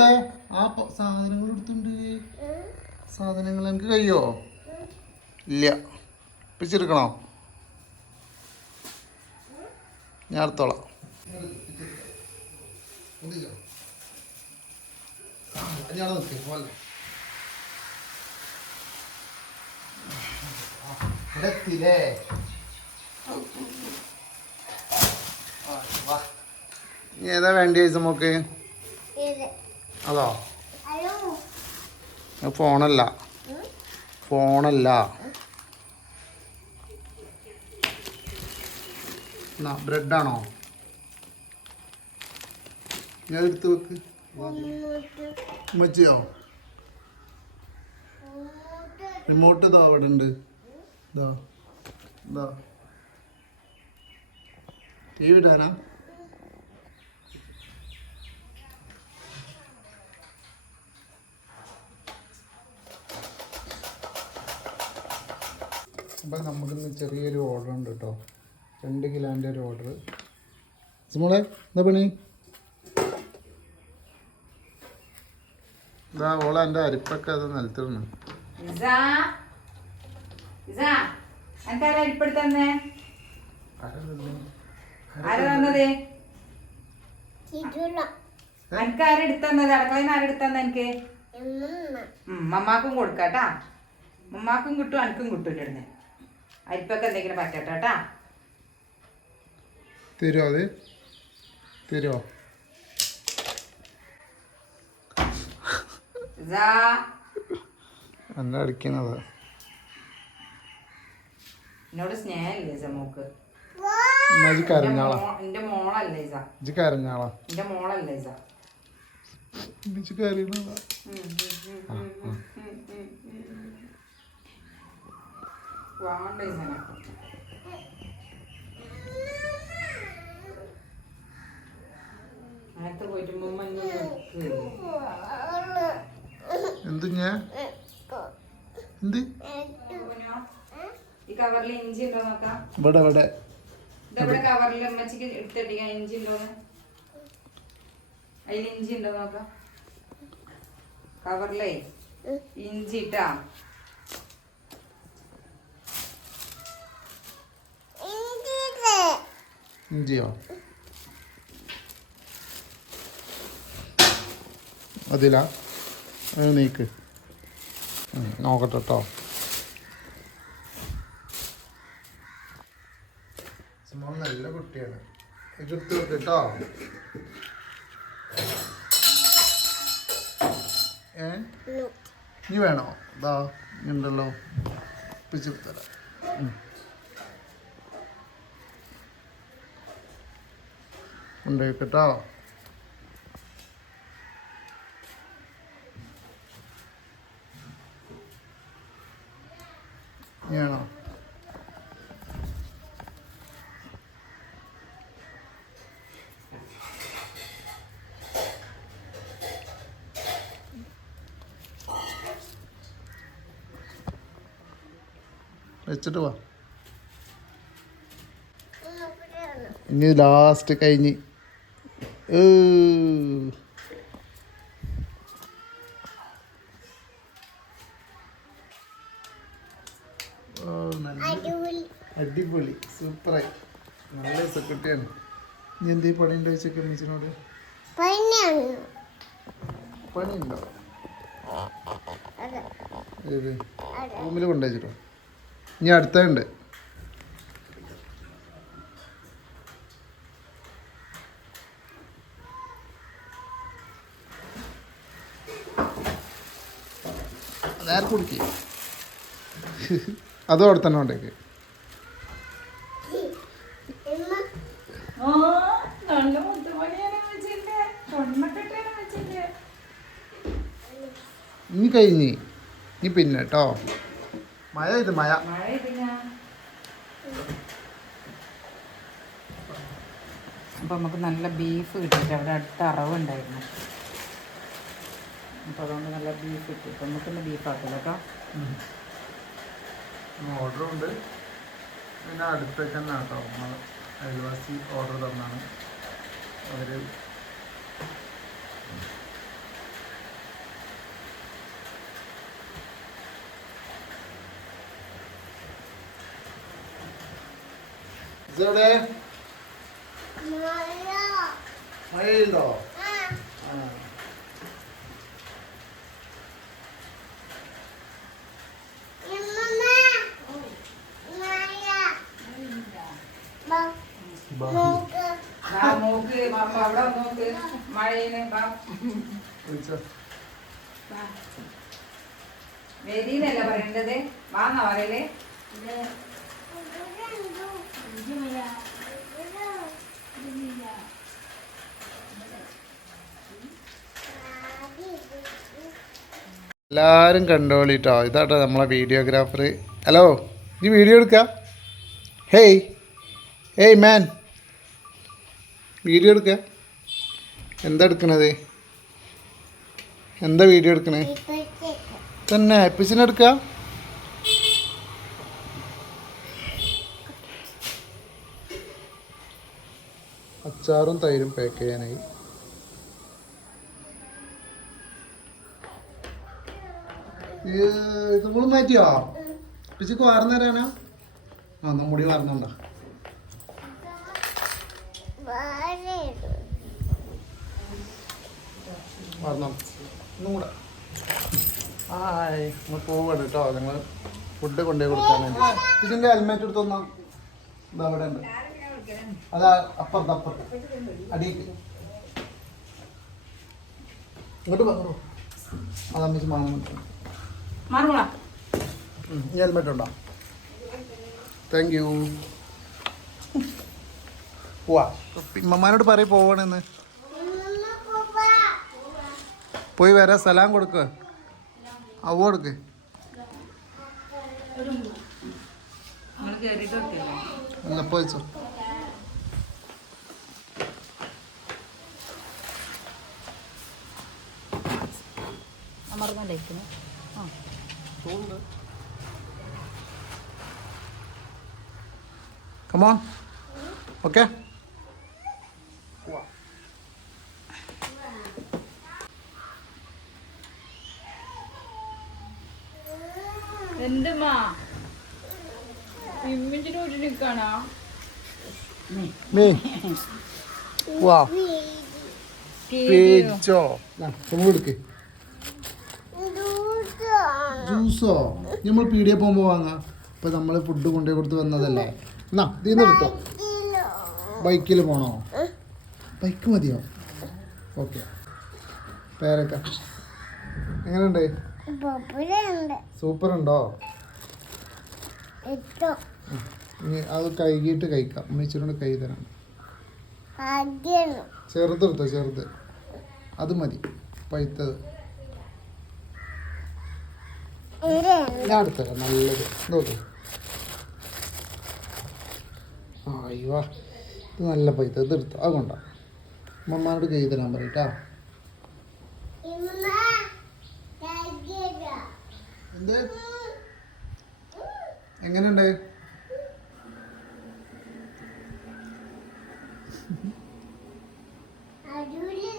മോളെ ആ സാധനങ്ങൾ എടുത്തുണ്ട് സാധനങ്ങൾ എനിക്ക് കഴിയോ? ഇല്ല. പിടിച്ചെടുക്കണോ? ഞാൻ എടുത്തോളാം. ഞാൻ നിൽക്കേ പോലെ എത്തിയില്ലേ ഏതാ വേണ്ടി നമുക്ക് ഇത് അതോ? ഫോണല്ല. ഫോണല്ല. എന്നാ ബ്രെഡാണോ? ഞാൻ എടുത്ത് വെക്ക്. ഉമ്മച്ചിയോ? റിമോട്ട് ഇതാ അവിടെ ഉണ്ട്. ഇതാ ഇതാ. ടി വി ഇടാനാ അപ്പം നമുക്കിന്ന് ചെറിയൊരു ഓർഡർ ഉണ്ട് കേട്ടോ രണ്ട് കിലോന്റെ ഒരു ഓർഡർ മോളെ എന്താ പണി? ഇതാ ഓളെ എന്റെ അരിപ്പൊക്കെ അത് നിലത്തിടണം ഇസാ ഇസാ എനിക്കാരാ ഇപ്പെടുത്തന്നെ ആരാ തന്നത്? ഇതില്ല എനിക്ക് ആരെടുത്തന്നത് അടുക്കളയിൽ ആരെടുത്തന്ന എനിക്ക് മമ്മാക്കും കൊടുക്കാട്ടാ. മമ്മാക്കും കിട്ടും എനിക്കും കിട്ടും ഇടുന്നേ അരിപ്പൊക്കെ എന്തെങ്കിലും പറ്റട്ടാ തരുമോ അത്? തരുമോ എന്നെ അടിക്കുന്നത്? എന്നോട് സ്നേഹമില്ലേ സമൂക്ക് കരഞ്ഞാളാ? എന്റെ മോളല്ലേ ഇസ? കരഞ്ഞാളാ? എന്റെ മോളല്ലേ ഇസ? ഇജ്ജ് വാണ്ട ഇങ്ങനെ നേരത്തെ പോയിട്ട് നിൽക്കുകയല്ലേ എന്ത് ഞാൻ എന്ത് ഈ കവറിൽ ഇഞ്ചി ഉണ്ടോ നോക്കാം. ഇവിടെ ഇവിടെ. ഇതെവിടെ കവറിൽ അമ്മച്ചിക്ക് എടുത്തിട്ടിരിക്കാൻ ഇഞ്ചി ഉണ്ടോന്ന് അതിൽ ഇഞ്ചി ഉണ്ടോ നോക്കാം. കവറിലേ ഇഞ്ചി ഇട്ടാ. ഇഞ്ചിയോ അതിലാ അത് നീക്ക്. നോക്കട്ടെ കേട്ടോ നല്ല കുട്ടിയാണ്. എതിർത്ത് കേട്ടോ ഏ? ഇനി വേണോ? ഇതാ ഉണ്ടല്ലോ പിടിച്ചെടുത്തരാം ഉം. കൊണ്ടുപോയി കേട്ടോ ഇങ്ങനെയാണോ? വെച്ചിട്ട് വാ. ഇനി ലാസ്റ്റ് കഴിഞ്ഞ് അടിപൊളി. അടിപൊളി സൂപ്പറായി. നല്ല സെക്രട്ടറിയാണ് നീ എന്തേ പണി ഉണ്ടോ വെച്ചൊക്കെ മീച്ചിനോട്? പണിയുണ്ടോ? ഏത്? റൂമിൽ കൊണ്ടുവച്ചിട്ടോ ഇനി അടുത്തുണ്ട് നേരെ കുടിക്ക് അതും അവിടെ തന്നെ ഉണ്ടേക്ക് ഇനി കഴിഞ്ഞ്. ഇനി പിന്നെ കേട്ടോ മഴ ഇത് മഴ. മഴ ഇതില്ല അപ്പൊ നമുക്ക് നല്ല ബീഫ് കിട്ടിയിട്ട് അവിടെ അടുത്ത അറവുണ്ടായിരുന്നു. അപ്പോൾ അതുകൊണ്ട് നല്ല ബീഫ് കിട്ടും ഇട്ടിട്ട് നമുക്കൊന്ന് ബീഫ് ആക്കില്ല കേട്ടോ ഓർഡറുണ്ട് പിന്നെ അടുത്തേക്ക് തന്നെ കേട്ടോ നമ്മൾ അയൽവാസി ഓർഡർ തന്നാണ്. അവർ ഇതെവിടെ മഴയുണ്ടോ? ആ. വരീന്നല്ല പറയേണ്ടത്? വാന്നാ പറയലേ? എല്ലാവരും കണ്ടോളിട്ടോ. ഇതാട്ടോ നമ്മളെ വീഡിയോഗ്രാഫർ ഹലോ ഈ വീഡിയോ എടുക്ക. ഹേയ്. Hey man. വീഡിയോ എടുക്ക. എന്താ എടുക്കണത്? എന്താ വീഡിയോ എടുക്കണേ? തന്നെ എപ്പിസിന് എടുക്ക. അച്ചാറും തൈരും പാക്ക് ചെയ്യാനായി. നമ്മൾ മാറ്റിയോ? പിച്ചിക്ക് വാർന്നു ആ നമ്മുടെ മുടി വാർന്നണ്ട. വാർന്നോ ഒന്നും കൂടെ ഹായ് നമ്മൾ പോവാണ് കേട്ടോ ഞങ്ങൾ ഫുഡ് കൊണ്ടുപോയി കൊടുക്കാൻ വേണ്ടി. ഇതിന്റെ ഹെൽമെറ്റ് എടുത്തൊന്നാ ഇതാ അവിടെ ഉണ്ട്. അതാ അപ്പുറത്ത് അപ്പുറത്ത്. അടിയിക്ക് ഇങ്ങോട്ട് പറഞ്ഞു അതാ മിസ് മറുപടാ ഈ ഹെൽമെറ്റ് ഉണ്ടോ? താങ്ക് യു പോവാ. ഇമ്മമാരോട് പറയും പോവണെന്ന്. പോയി വരാ സലാം കൊടുക്ക്. അവ കൊടുക്ക്. നിങ്ങൾ കേറിയിട്ട് കൊടുത്തില്ലേ അല്ല പോ വെച്ചോ അമർന്നല്ലേക്കുന്നു ആ എന്തുമ്മാ ഇമ്മിന്റെ വീട്ടിൽ നിൽക്കാണോ മീ. വാ. പേച്ചോ എടുക്ക്. ജ്യൂസോ? നമ്മൾ പീടിയെ പോകുമ്പോൾ വാങ്ങാം. ഇപ്പൊ നമ്മൾ ഫുഡ് കൊണ്ടുപോയി കൊടുത്ത് വന്നതല്ലേ. എന്നാ ഇതിന്ന് എടുത്തോ. ബൈക്കിൽ പോണോ? ബൈക്ക് മതിയോ? ഓക്കെ. പേരക്ക. എങ്ങനെയുണ്ട്? സൂപ്പർ ഉണ്ടോ ഇനി അത് കഴുകിയിട്ട് കഴിക്കാം. അമ്മച്ചിരോട് കൈ തരാം ചെറുതെടുത്തോ ചെറുത് അത് മതി. പഴുത്തത്. ഞാൻ എടുത്തരാം നല്ലത്. നോക്ക്. അയ്യോ ഇത് നല്ല പഴുത്തത്. ഇത് എടുത്തോ. അതുകൊണ്ടാണ് അമ്മമാരോട് കൈ തരാൻ പറയട്ടാ എന്ത്? എങ്ങനെയുണ്ട്? അടിപൊളി